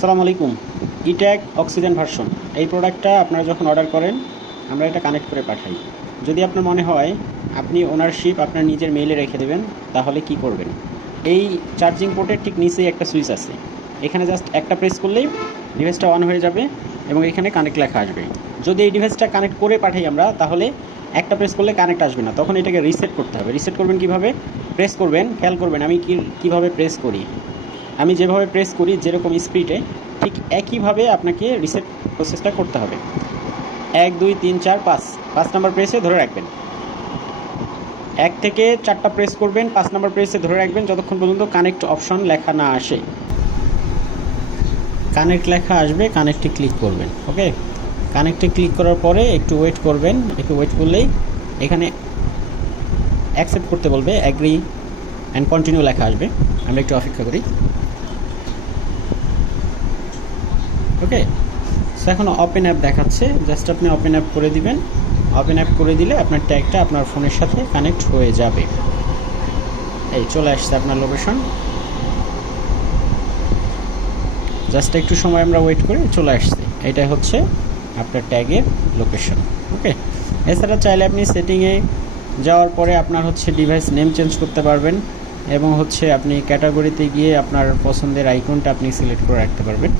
আসসালামু আলাইকুম। ইট্যাগ oxygen version এই প্রোডাক্টটা আপনারা যখন অর্ডার করেন আমরা এটা কানেক্ট করে পাঠাই। যদি আপনার মনে হয় আপনি ওনারশিপ আপনার নিজের মেইলে রেখে দেবেন, তাহলে কি করবেন? এই চার্জিং পোর্টের ঠিক নিচেই একটা সুইচ আছে, এখানে জাস্ট একটা প্রেস করলেই ডিভাইসটা অন হয়ে যাবে এবং এখানে কানেক্ট লেখা আসবে। যদি এই ডিভাইসটা কানেক্ট করে পাঠাই আমরা, তাহলে একটা প্রেস করলে কানেক্ট আসবে না, তখন এটাকে রিসেট করতে হবে। রিসেট করবেন কীভাবে? প্রেস করবেন, খেয়াল করবেন আমি কীভাবে প্রেস করি। আমি যেভাবে প্রেস করি, যেরকম স্পিডে, ঠিক একইভাবে আপনাকে রিসেট প্রসেসটা করতে হবে। 1 2 3 4 5 5 নাম্বার প্রেসে ধরে রাখবেন। 1 থেকে 4টা প্রেস করবেন, 5 নাম্বার প্রেসে ধরে রাখবেন যতক্ষণ পর্যন্ত কানেক্ট অপশন লেখা না আসে। কানেক্ট লেখা আসবে, কানেক্টে ক্লিক করবেন। ওকে, কানেক্টে ক্লিক করার পরে একটু ওয়েট করবেন। একটু ওয়েট করলেই এখানে অ্যাকসেপ্ট করতে বলবে, অ্যাগ্রি অ্যান্ড কন্টিনিউ লেখা আসবে। আমরা একটু অপেক্ষা করি। ওকে, সো এখন ওপেন অ্যাপ দেখাচ্ছে, জাস্ট আপনি ওপেন অ্যাপ করে দিবেন। ওপেন অ্যাপ করে দিলে আপনার ট্যাগটা আপনার ফোনের সাথে কানেক্ট হয়ে যাবে। এই চলে আসছে আপনার লোকেশন। জাস্ট একটু সময় আমরা ওয়েট করে চলে আসছে। এটা হচ্ছে আপনার ট্যাগের লোকেশন। ওকে, এছাড়া চাইলে আপনি সেটিংয়ে যাওয়ার পরে আপনার হচ্ছে ডিভাইস নেম চেঞ্জ করতে পারবেন এবং হচ্ছে আপনি ক্যাটাগরিতে গিয়ে আপনার পছন্দের আইকনটা আপনি সিলেক্ট করে রাখতে পারবেন।